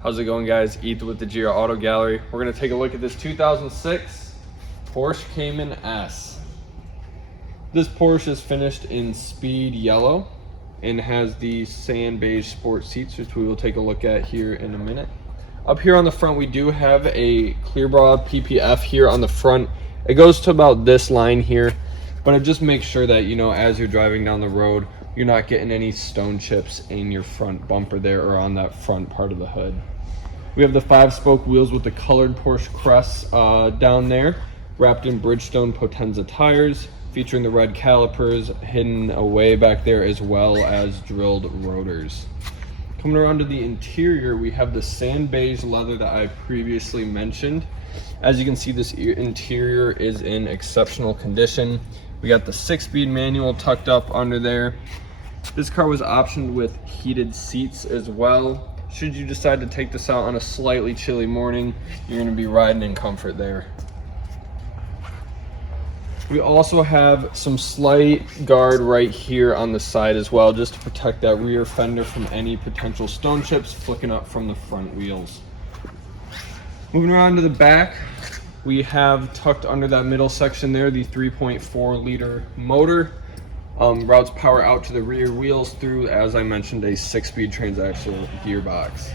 How's it going, guys? Ethan with the Gira Auto Gallery. We're going to take a look at this 2006 Porsche Cayman S. This Porsche is finished in speed yellow and has the sand beige sport seats, which we will take a look at here in a minute. Up here on the front, we do have a clear bra PPF here on the front. It goes to about this line here, but it just makes sure that, you know, as you're driving down the road, you're not getting any stone chips in your front bumper there or on that front part of the hood. We have the 5-spoke wheels with the colored Porsche crest down there, wrapped in Bridgestone Potenza tires, featuring the red calipers hidden away back there, as well as drilled rotors. Coming around to the interior, we have the sand beige leather that I previously mentioned. As you can see, this interior is in exceptional condition. We got the 6-speed manual tucked up under there. This car was optioned with heated seats as well. Should you decide to take this out on a slightly chilly morning, you're going to be riding in comfort there. We also have some slight guard right here on the side as well, just to protect that rear fender from any potential stone chips flicking up from the front wheels. Moving around to the back, we have tucked under that middle section there the 3.4 liter motor. Routes power out to the rear wheels through, as I mentioned, a 6-speed transaxle gearbox.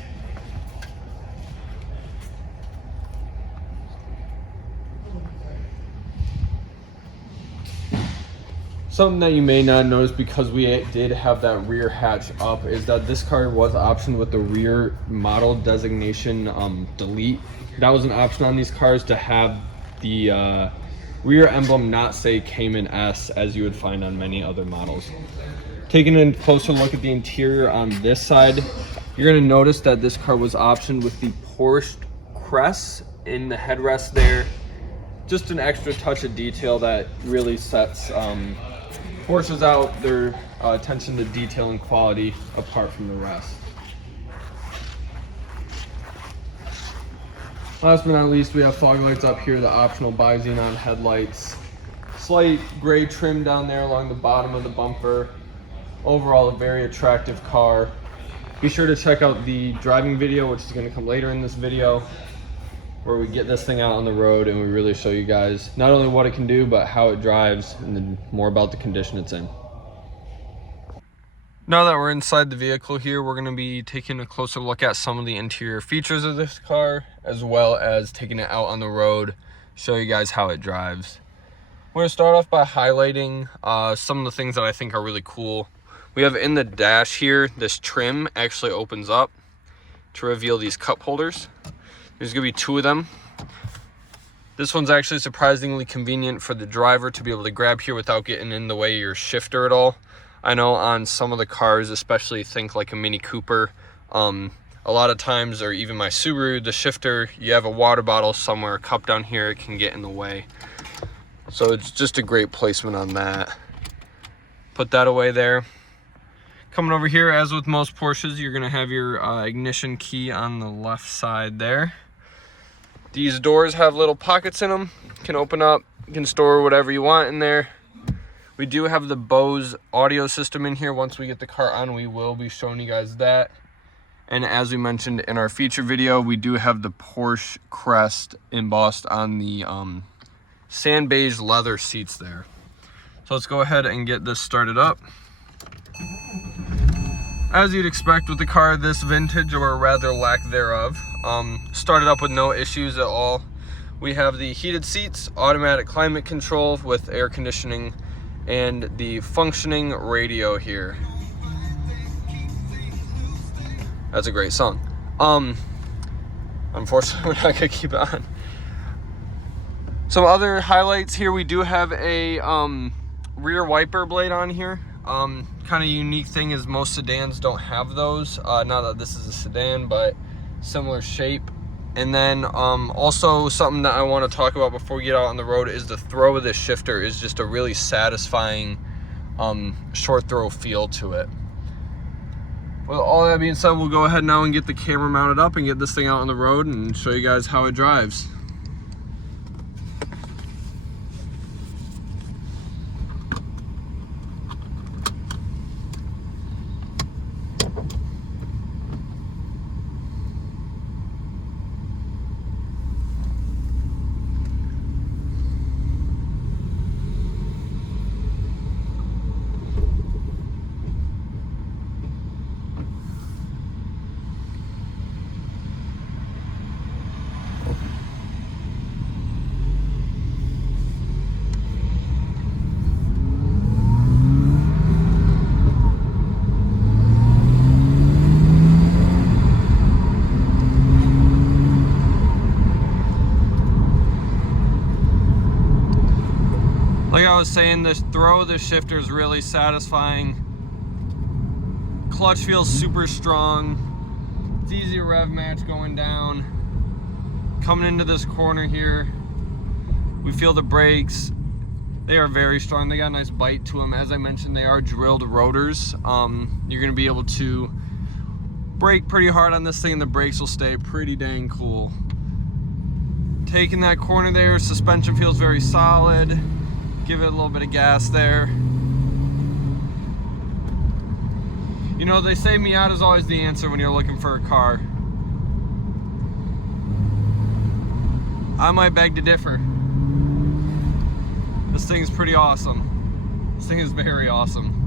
Something that you may not notice, because we did have that rear hatch up, is that this car was optioned with the rear model designation delete. That was an option on these cars, to have the rear emblem not say Cayman S, as you would find on many other models. Taking a closer look at the interior on this side, you're going to notice that this car was optioned with the Porsche crest in the headrest there. Just an extra touch of detail that really sets Porsches out their attention to detail and quality apart from the rest. Last but not least, we have fog lights up here, the optional bi-xenon headlights, slight gray trim down there along the bottom of the bumper. Overall, a very attractive car. Be sure to check out the driving video, which is going to come later in this video, where we get this thing out on the road and we really show you guys not only what it can do, but how it drives, and then more about the condition it's in. Now that we're inside the vehicle here, we're going to be taking a closer look at some of the interior features of this car, as well as taking it out on the road, show you guys how it drives. We're going to start off by highlighting some of the things that I think are really cool. We have in the dash here, this trim actually opens up to reveal these cup holders. There's going to be 2 of them. This one's actually surprisingly convenient for the driver to be able to grab here without getting in the way of your shifter at all. I know on some of the cars, especially think like a Mini Cooper, a lot of times, or even my Subaru, the shifter, you have a water bottle somewhere, a cup down here, it can get in the way. So it's just a great placement on that. Put that away there. Coming over here, as with most Porsches, you're going to have your ignition key on the left side there. These doors have little pockets in them, can open up, you can store whatever you want in there. We do have the Bose audio system in here. Once we get the car on, we will be showing you guys that. And as we mentioned in our feature video, we do have the Porsche crest embossed on the sand beige leather seats there. So let's go ahead and get this started up. As you'd expect with the car this vintage, or rather lack thereof, started up with no issues at all. We have the heated seats, automatic climate control with air conditioning, and the functioning radio here. That's a great song. Unfortunately, we're not gonna keep it on. Some other highlights here, we do have a rear wiper blade on here. Kind of unique thing is most sedans don't have those. Not that this is a sedan, but similar shape. And then also something that I want to talk about before we get out on the road is the throw of this shifter is just a really satisfying short throw feel to it. With all that being said, we'll go ahead now and get the camera mounted up and get this thing out on the road and show you guys how it drives. Like I was saying, the throw of the shifter is really satisfying. Clutch feels super strong. It's easy to rev match going down. Coming into this corner here, we feel the brakes. They are very strong. They got a nice bite to them. As I mentioned, they are drilled rotors. You're gonna be able to brake pretty hard on this thing and the brakes will stay pretty dang cool. Taking that corner there, suspension feels very solid. Give it a little bit of gas there. You know, they say Miata is always the answer when you're looking for a car. I might beg to differ. This thing is pretty awesome. This thing is very awesome.